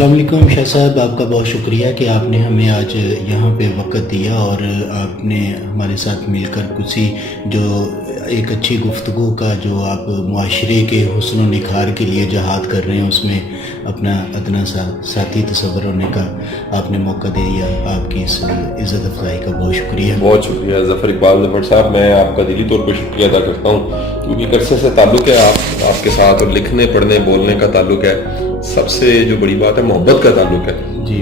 السلام علیکم شاہ صاحب، آپ کا بہت شکریہ کہ آپ نے ہمیں آج یہاں پہ وقت دیا اور آپ نے ہمارے ساتھ مل کر کسی جو ایک اچھی گفتگو کا جو آپ معاشرے کے حسن و نکھار کے لیے جہاد کر رہے ہیں اس میں اپنا ادنا سا ساتھی تصور ہونے کا آپ نے موقع دے دیا. آپ کی اس عزت افزائی کا بہت شکریہ. بہت شکریہ ظفر اقبال ظفر صاحب، میں آپ کا دلی طور پہ شکریہ ادا کرتا ہوں کیونکہ ایک عرصے سے تعلق ہے آپ کے ساتھ، اور لکھنے پڑھنے بولنے کا تعلق ہے. سب سے جو بڑی بات ہے محبت کا تعلق ہے.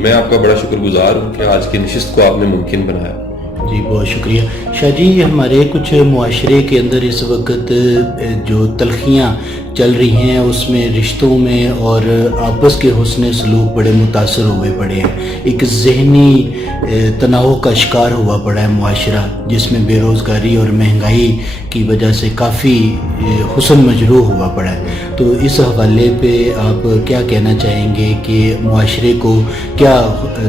میں آپ کا بڑا شکر گزار ہوں کہ آج کی نشست کو آپ نے ممکن بنایا. جی بہت شکریہ شاہ جی. ہمارے کچھ معاشرے کے اندر اس وقت جو تلخیاں چل رہی ہیں اس میں رشتوں میں اور آپس کے حسن سلوک بڑے متاثر ہوئے پڑے ہیں. ایک ذہنی تناؤ کا شکار ہوا پڑا ہے معاشرہ، جس میں بے روزگاری اور مہنگائی کی وجہ سے کافی حسن مجروح ہوا پڑا ہے. تو اس حوالے پہ آپ کیا کہنا چاہیں گے کہ معاشرے کو کیا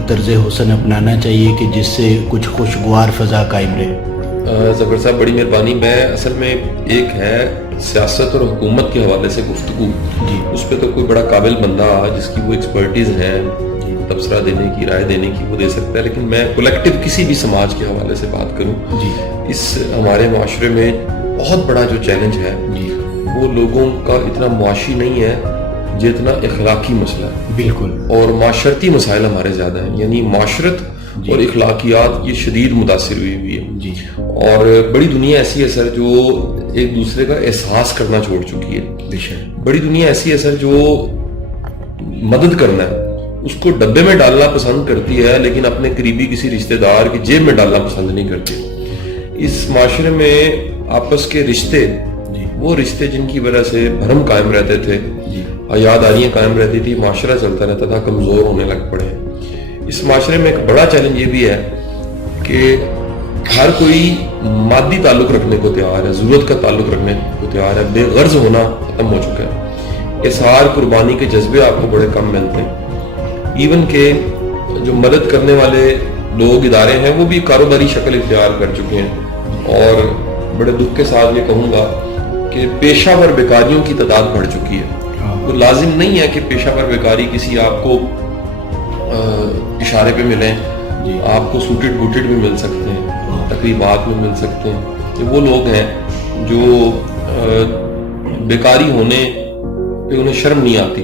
طرز حسن اپنانا چاہیے کہ جس سے کچھ خوشگوار فضا قائم رہے؟ ظفر صاحب بڑی مہربانی. میں اصل میں ایک ہے سیاست اور حکومت کے حوالے سے گفتگو، اس پہ تو کوئی بڑا قابل بندہ جس کی وہ ایکسپرٹیز ہے تبصرہ دینے کی، رائے دینے کی، وہ دے سکتا ہے. لیکن میں کولیکٹیو کسی بھی سماج کے حوالے سے بات کروں، اس ہمارے معاشرے میں بہت بڑا جو چیلنج ہے وہ لوگوں کا اتنا معاشی نہیں ہے جتنا اخلاقی مسئلہ ہے. بالکل. اور معاشرتی مسائل ہمارے زیادہ ہیں، یعنی معاشرت اور اخلاقیات یہ شدید متاثر ہوئی ہے. اور بڑی دنیا ایسی ہے سر جو ایک دوسرے کا احساس کرنا چھوڑ چکی ہے. بڑی دنیا ایسی ہے سر جو مدد کرنا ہے اس کو ڈبے میں ڈالنا پسند کرتی ہے، لیکن اپنے قریبی کسی رشتہ دار کی جیب میں ڈالنا پسند نہیں کرتی. اس معاشرے میں آپس کے رشتے، وہ رشتے جن کی وجہ سے بھرم قائم رہتے تھے، حیاداریاں قائم رہتی تھی، معاشرہ چلتا رہتا تھا، کمزور ہونے لگ پڑے. اس معاشرے میں ایک بڑا چیلنج یہ بھی ہے کہ ہر کوئی مادی تعلق رکھنے کو تیار ہے، ضرورت کا تعلق رکھنے کو تیار ہے. بے غرض ہونا ختم ہو چکا ہے. اظہار قربانی کے جذبے آپ کو بڑے کم ملتے ہیں. ایون کہ جو مدد کرنے والے لوگ، ادارے ہیں، وہ بھی کاروباری شکل اختیار کر چکے ہیں. اور بڑے دکھ کے ساتھ یہ کہوں گا کہ پیشہ ور بیکاریوں کی تعداد بڑھ چکی ہے. تو لازم نہیں ہے کہ پیشہ ور بیکاری کسی آپ کو اشارے پہ ملیں. آپ کو سوٹڈ بوٹڈ بھی مل سکتے ہیں، تقریبات میں مل سکتے ہیں. کہ وہ لوگ ہیں جو بیکاری ہونے پہ انہیں شرم نہیں آتی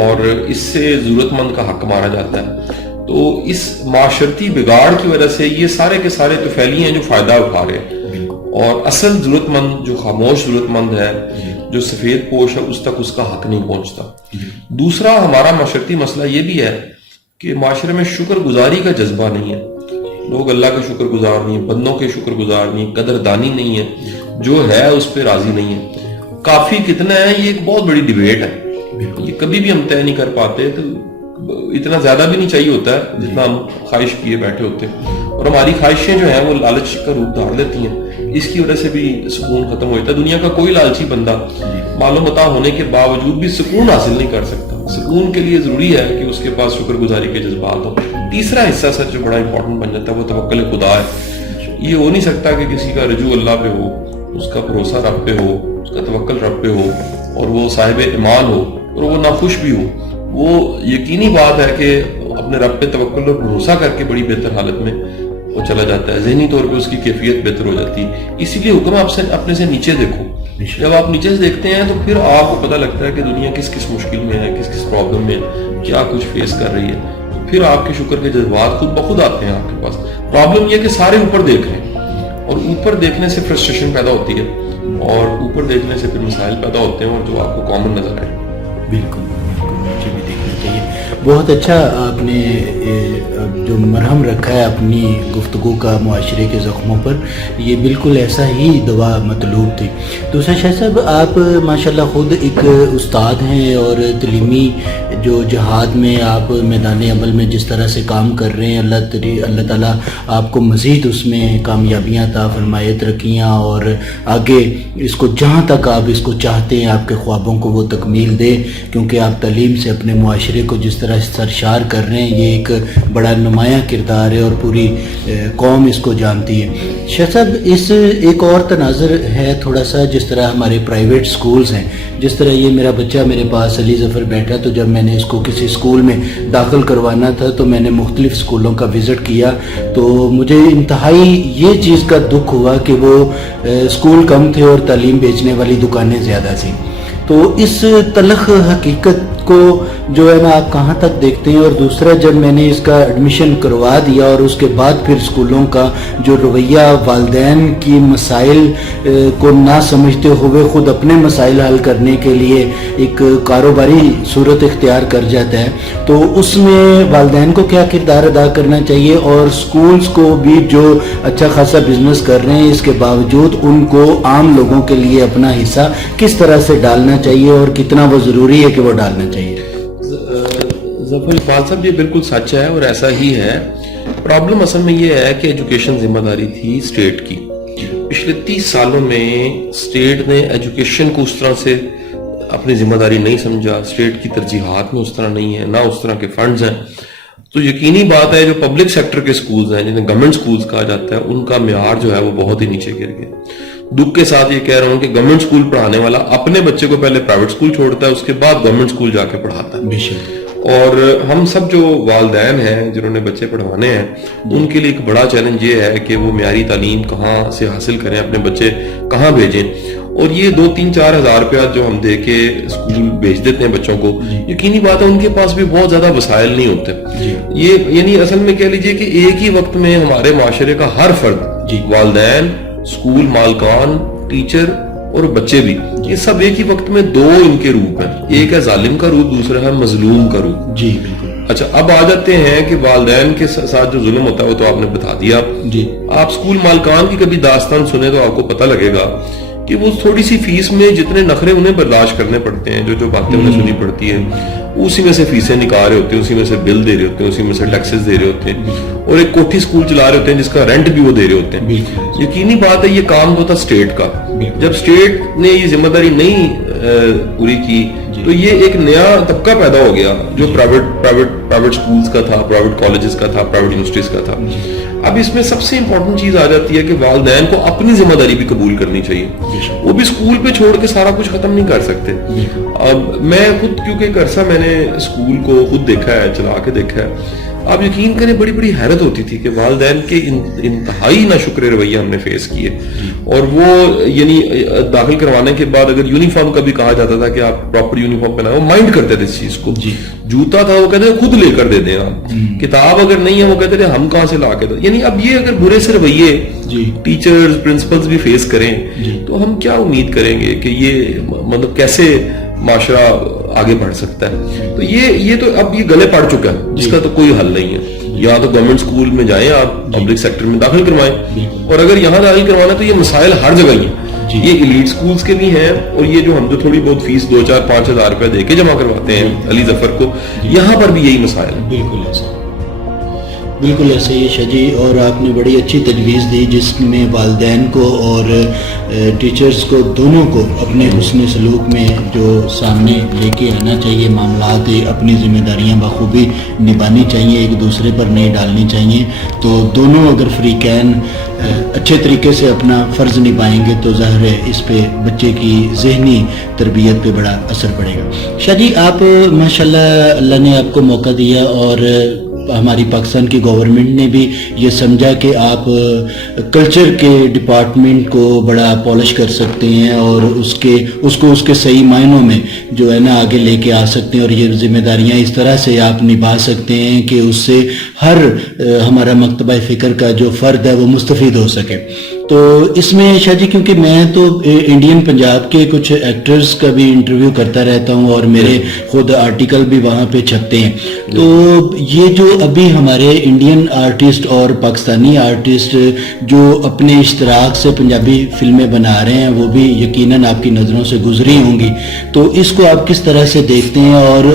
اور اس سے ضرورت مند کا حق مارا جاتا ہے. تو اس معاشرتی بگاڑ کی وجہ سے یہ سارے کے سارے تو پھیلی ہیں جو فائدہ اٹھا رہے ہیں، اور اصل ضرورت مند جو خاموش ضرورت مند ہے، جو سفید پوش ہے، اس تک اس کا حق نہیں پہنچتا. دوسرا ہمارا معاشرتی مسئلہ یہ بھی ہے کہ معاشرے میں شکر گزاری کا جذبہ نہیں ہے. لوگ اللہ کے شکر گزار نہیں ہیں، بندوں کے شکر گزار نہیں ہیں، قدردانی نہیں ہے، جو ہے اس پہ راضی نہیں ہے. کافی کتنا ہے یہ ایک بہت بڑی ڈیبیٹ ہے. یہ کبھی بھی ہم طے نہیں کر پاتے. تو اتنا زیادہ بھی نہیں چاہیے ہوتا ہے جتنا ہم خواہش کیے بیٹھے ہوتے ہیں، اور ہماری خواہشیں جو ہیں وہ لالچ کا روپ دھار لیتی ہیں. اس کی وجہ سے بھی سکون ختم ہو جاتا ہے. دنیا کا کوئی لالچی بندہ معلوم متا ہونے کے باوجود بھی سکون حاصل نہیں کر سکتا. سکون کے لیے ضروری ہے کہ اس کے پاس شکر گزاری کے جذبات ہوں. تیسرا حصہ سر جو بڑا امپورٹنٹ بن جاتا ہے وہ توکل خدا ہے. یہ ہو نہیں سکتا کہ کسی کا رجوع اللہ پہ ہو، اس کا بھروسہ رب پہ ہو، اس کا توکل رب پہ ہو، اور وہ صاحب ایمان ہو اور وہ ناخوش بھی ہو. وہ یقینی بات ہے کہ اپنے رب پہ توکل اور بھروسہ کر کے بڑی بہتر حالت میں وہ چلا جاتا ہے. ذہنی طور پہ اس کی کیفیت بہتر ہو جاتی ہے. اسی لیے حکم آپ سے اپنے سے نیچے دیکھو. جب آپ نیچے سے دیکھتے ہیں تو پھر آپ کو پتہ لگتا ہے کہ دنیا کس کس مشکل میں ہے، کس کس پرابلم میں، کیا کچھ فیس کر رہی ہے. پھر آپ کے شکر کے جذبات خود بخود آتے ہیں آپ کے پاس. پرابلم یہ کہ سارے اوپر دیکھ رہے ہیں، اور اوپر دیکھنے سے فرسٹریشن پیدا ہوتی ہے، اور اوپر دیکھنے سے پھر مسائل پیدا ہوتے ہیں اور جو آپ کو کامن نظر آئے. بالکل مجھے بھی دیکھنا چاہیے. بہت اچھا آپ نے جو مرہم رکھا ہے اپنی گفتگو کا معاشرے کے زخموں پر، یہ بالکل ایسا ہی دوا مطلوب تھی. دوسرا شاہ صاحب، آپ ماشاءاللہ خود ایک استاد ہیں اور تعلیمی جو جہاد میں آپ میدان عمل میں جس طرح سے کام کر رہے ہیں، اللہ تعالیٰ آپ کو مزید اس میں کامیابیاں عطا فرمائے، ترقیاں، اور آگے اس کو جہاں تک آپ اس کو چاہتے ہیں آپ کے خوابوں کو وہ تکمیل دے. کیونکہ آپ تعلیم سے اپنے معاشرے کو جس طرح طرح سرشار کر رہے ہیں، یہ ایک بڑا نمایاں کردار ہے اور پوری قوم اس کو جانتی ہے۔ شاہ صاحب، اس ایک اور تناظر ہے تھوڑا سا، جس طرح ہمارے پرائیویٹ سکولز ہیں، جس طرح یہ میرا بچہ میرے پاس علی ظفر بیٹھا، تو جب میں نے اس کو کسی سکول میں داخل کروانا تھا تو میں نے مختلف سکولوں کا وزٹ کیا، تو مجھے انتہائی یہ چیز کا دکھ ہوا کہ وہ سکول کم تھے اور تعلیم بیچنے والی دکانیں زیادہ تھیں۔ تو اس تلخ حقیقت کو جو ہے نا آپ کہاں تک دیکھتے ہیں؟ اور دوسرا، جب میں نے اس کا ایڈمیشن کروا دیا اور اس کے بعد پھر سکولوں کا جو رویہ والدین کی مسائل کو نہ سمجھتے ہوئے خود اپنے مسائل حل کرنے کے لیے ایک کاروباری صورت اختیار کر جاتا ہے، تو اس میں والدین کو کیا کردار ادا کرنا چاہیے، اور سکولز کو بھی جو اچھا خاصا بزنس کر رہے ہیں اس کے باوجود ان کو عام لوگوں کے لیے اپنا حصہ کس طرح سے ڈالنا چاہیے اور کتنا وہ ضروری ہے کہ وہ ڈالنا چاہیے؟ ظفر اقبال صاحب، یہ بالکل سچ ہے اور ایسا ہی ہے۔ پرابلم اصل میں یہ ہے کہ ایجوکیشن ذمہ داری تھی اسٹیٹ کی۔ پچھلے 30 سالوں میں اسٹیٹ نے ایجوکیشن کو اس طرح سے اپنی ذمہ داری نہیں سمجھا، اسٹیٹ کی ترجیحات میں اس طرح نہیں ہے، نہ اس طرح کے فنڈز ہیں۔ تو یقینی بات ہے جو پبلک سیکٹر کے سکولز ہیں، جنہیں گورنمنٹ سکولز کہا جاتا ہے، ان کا معیار جو ہے وہ بہت ہی نیچے گر گیا۔ دکھ کے ساتھ یہ کہہ رہا ہوں کہ گورنمنٹ سکول پڑھانے والا اپنے بچے کو پہلے پرائیویٹ سکول چھوڑتا ہے، اس کے بعد گورنمنٹ سکول جا کے پڑھاتا ہے۔ اور ہم سب جو والدین ہیں جنہوں نے بچے پڑھوانے ہیں، ان کے لیے ایک بڑا چیلنج یہ ہے کہ وہ معیاری تعلیم کہاں سے حاصل کریں، اپنے بچے کہاں بھیجیں۔ اور یہ 2-3-4 ہزار روپیہ جو ہم دے کے اسکول بھیج دیتے ہیں بچوں کو، یقینی بات ہے ان کے پاس بھی بہت زیادہ وسائل نہیں ہوتے۔ یہ یعنی اصل میں کہہ لیجئے کہ ایک ہی وقت میں ہمارے معاشرے کا ہر فرد، والدین، اسکول مالکان، ٹیچر اور بچے بھی، یہ سب ایک ہی وقت میں دو ان کے روپ ہیں، ایک ہے ظالم کا روپ، دوسرا ہے مظلوم کا روپ۔ جی بالکل۔ اچھا، اب آ جاتے ہیں کہ والدین کے ساتھ جو ظلم ہوتا ہے وہ تو آپ نے بتا دیا۔ جی، آپ اسکول مالکان کی کبھی داستان سنیں تو آپ کو پتہ لگے گا کہ وہ تھوڑی سی فیس میں جتنے نخرے انہیں برداشت کرنے پڑتے ہیں، جو باتیں انہیں سنی پڑتی ہیں، اسی میں سے فیسیں نکال رہے ہوتے ہیں، اسی میں سے بل دے رہے ہوتے ہیں، اسی میں سے ٹیکسز دے رہے ہوتے ہیں، اور ایک کوٹھی اسکول چلا رہے ہوتے ہیں جس کا رینٹ بھی وہ دے رہے ہوتے ہیں۔ یقینی بات ہے یہ کام ہوتا اسٹیٹ کا۔ جب اسٹیٹ نے یہ ذمہ داری نہیں پوری کی تو یہ ایک نیا طبقہ پیدا ہو گیا جو پرائیویٹ سکولز کا تھا، پرائیویٹ کالجز کا تھا، پرائیویٹ یونیورسٹیز کا تھا۔ اب اس میں سب سے امپورٹنٹ چیز آ جاتی ہے کہ والدین کو اپنی ذمہ داری بھی قبول کرنی چاہیے۔ وہ بھی اسکول پہ چھوڑ کے سارا کچھ ختم نہیں کر سکتے۔ اب میں خود، کیونکہ ایک عرصہ میں نے اسکول کو خود دیکھا ہے، چلا کے دیکھا ہے، آپ یقین کریں بڑی بڑی حیرت ہوتی تھی کہ والدین کے انتہائی ناشکر رویہ ہم نے فیس کیے۔ اور وہ یعنی داخل کروانے کے بعد اگر یونیفارم کا بھی کہا جاتا تھا کہ آپ پراپر یونیفارم پہنائیں، وہ مائنڈ کرتے تھے اس چیز کو۔ جوتا تھا وہ کہتے تھے خود لے کر دے دیں آپ، کتاب اگر نہیں ہے وہ کہتے تھے ہم کہاں سے لا کے دیں۔ یعنی اب یہ اگر برے سے رویے ٹیچرز، پرنسپلز بھی فیس کریں تو ہم کیا امید کریں گے کہ یہ مطلب کیسے معاشرہ آگے بڑھ سکتا ہے؟ تو یہ تو اب یہ گلے پڑ چکا ہے، جس کا تو کوئی حل نہیں ہے۔ یا تو گورنمنٹ سکول میں جائیں آپ، پبلک سیکٹر میں داخل کروائیں، اور اگر یہاں داخل کروانا تو یہ مسائل ہر جگہ ہی ہیں۔ یہ ایلیٹ سکولز کے بھی ہیں، اور یہ جو ہم جو تھوڑی بہت فیس 2-4-5 ہزار روپے دے کے جمع کرواتے ہیں علی ظفر کو، یہاں پر بھی یہی مسائل ہیں۔ بالکل ایسا، بالکل ایسے ہی شاہ جی، اور آپ نے بڑی اچھی تجویز دی جس میں والدین کو اور ٹیچرز کو دونوں کو اپنے حسن سلوک میں جو سامنے لے کے آنا چاہیے، معاملات اپنی ذمہ داریاں بخوبی نبھانی چاہیے، ایک دوسرے پر نہیں ڈالنی چاہیے۔ تو دونوں اگر فریقین اچھے طریقے سے اپنا فرض نبھائیں گے تو ظاہر ہے اس پہ بچے کی ذہنی تربیت پہ بڑا اثر پڑے گا۔ شاہ جی، آپ ماشاءاللہ اللہ نے آپ کو موقع دیا، اور ہماری پاکستان کی گورنمنٹ نے بھی یہ سمجھا کہ آپ کلچر کے ڈپارٹمنٹ کو بڑا پالش کر سکتے ہیں اور اس کو اس کے صحیح معنوں میں جو ہے نا آگے لے کے آ سکتے ہیں، اور یہ ذمہ داریاں اس طرح سے آپ نبھا سکتے ہیں کہ اس سے ہر ہمارا مکتبہ فکر کا جو فرد ہے وہ مستفید ہو سکے۔ تو اس میں شاہ جی، کیونکہ میں تو انڈین پنجاب کے کچھ ایکٹرز کا بھی انٹرویو کرتا رہتا ہوں اور میرے خود آرٹیکل بھی وہاں پہ چھپتے ہیں، تو یہ جو ابھی ہمارے انڈین آرٹسٹ اور پاکستانی آرٹسٹ جو اپنے اشتراک سے پنجابی فلمیں بنا رہے ہیں وہ بھی یقیناً آپ کی نظروں سے گزری ہوں گی، تو اس کو آپ کس طرح سے دیکھتے ہیں؟ اور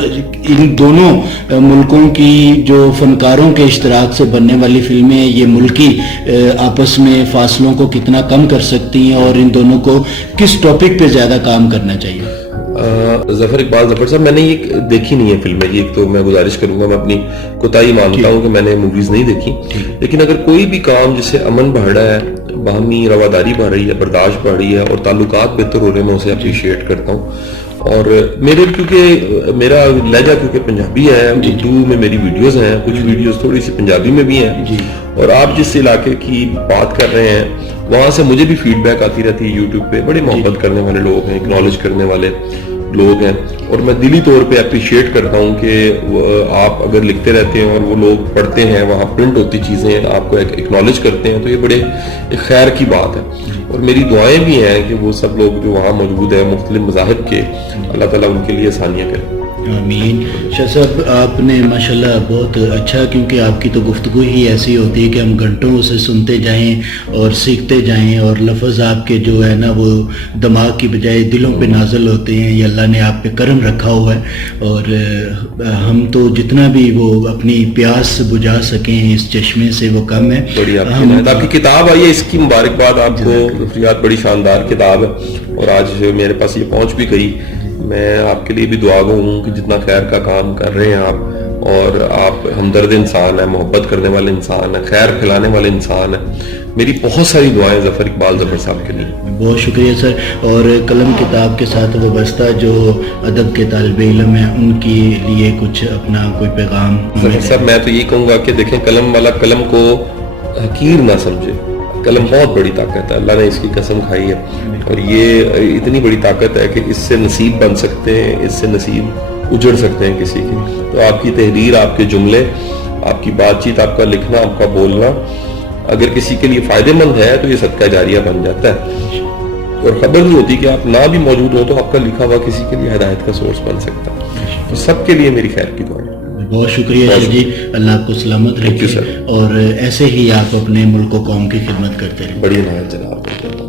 ان دونوں ملکوں کی جو فنکاروں کے اشتراک سے بننے والی فلمیں یہ ملکی آپس میں فاصلوں کو کتنا کم کر سکتی ہیں، اور ان دونوں کو کس ٹاپک پہ زیادہ کام کرنا چاہیے؟ ظفر اقبال ظفر صاحب، میں نے یہ دیکھی نہیں ہے فلمیں جی، ایک تو میں گزارش کروں گا، میں اپنی کوتاہی مانتا ہوں کہ میں نے موویز نہیں دیکھی، لیکن اگر کوئی بھی کام جس سے امن بڑھ رہا ہے، باہمی رواداری بڑھ رہی ہے، برداشت بڑھ رہی ہے اور تعلقات بہتر ہو رہے ہیں، میں اسے اپریشیٹ کرتا ہوں. اور میرے کیونکہ میرا لہجہ کیونکہ پنجابی ہے، اردو میں میری ویڈیوز ہیں، کچھ ویڈیوز تھوڑی سی پنجابی میں بھی ہیں، اور آپ جس علاقے کی بات کر رہے ہیں وہاں سے مجھے بھی فیڈ بیک آتی رہتی ہے یوٹیوب پہ، بڑے محبت کرنے والے لوگ ہیں، اکنالج کرنے والے لوگ ہیں، اور میں دلی طور پہ اپریشیٹ کرتا ہوں کہ آپ اگر لکھتے رہتے ہیں اور وہ لوگ پڑھتے ہیں، وہاں پرنٹ ہوتی چیزیں آپ کو اکنالج کرتے ہیں، تو یہ بڑے خیر کی بات ہے. اور میری دعائیں بھی ہیں کہ وہ سب لوگ جو وہاں موجود ہیں مختلف مذاہب کے، اللہ تعالیٰ ان کے لیے آسانیاں کرے. آمین. شاہ صاحب آپ نے ماشاءاللہ بہت اچھا، کیونکہ آپ کی تو گفتگو ہی ایسی ہوتی ہے کہ ہم گھنٹوں اسے سنتے جائیں اور سیکھتے جائیں، اور لفظ آپ کے جو ہے نا وہ دماغ کی بجائے دلوں پہ نازل ہوتے ہیں. یہ اللہ نے آپ پہ کرم رکھا ہوا ہے، اور ہم تو جتنا بھی وہ اپنی پیاس بجھا سکیں اس چشمے سے وہ کم ہے. بڑی آپ کی کتاب آئی ہے، اس کی مبارکباد آپ کو. ظفریات بڑی شاندار کتاب ہے، اور آج میرے پاس یہ پہنچ بھی گئی. میں آپ کے لیے بھی دعا گو ہوں کہ جتنا خیر کا کام کر رہے ہیں آپ، اور آپ ہمدرد انسان ہیں، محبت کرنے والے انسان ہیں، خیر پھیلانے والے انسان ہیں. میری بہت ساری دعائیں ظفر اقبال ظفر صاحب کے لیے. بہت شکریہ سر. اور قلم کتاب کے ساتھ وابستہ جو ادب کے طالب علم ہیں ان کے لیے کچھ اپنا کوئی پیغام؟ ظفر صاحب میں تو یہ کہوں گا کہ دیکھیں، قلم والا قلم کو حقیر نہ سمجھے. قلم بہت بڑی طاقت ہے، اللہ نے اس کی قسم کھائی ہے، اور یہ اتنی بڑی طاقت ہے کہ اس سے نصیب بن سکتے ہیں، اس سے نصیب اجڑ سکتے ہیں کسی کے. تو آپ کی تحریر، آپ کے جملے، آپ کی بات چیت، آپ کا لکھنا، آپ کا بولنا اگر کسی کے لیے فائدہ مند ہے تو یہ صدقہ جاریہ بن جاتا ہے، اور خبر نہیں ہوتی کہ آپ نہ بھی موجود ہو تو آپ کا لکھا ہوا کسی کے لیے ہدایت کا سورس بن سکتا ہے. تو سب کے لیے میری خیر کی دعائیں. بہت شکریہ سر جی، اللہ آپ کو سلامت رکھے، اور ایسے ہی آپ اپنے ملک و قوم کی خدمت کرتے رہیں. بڑی عنایت جناب.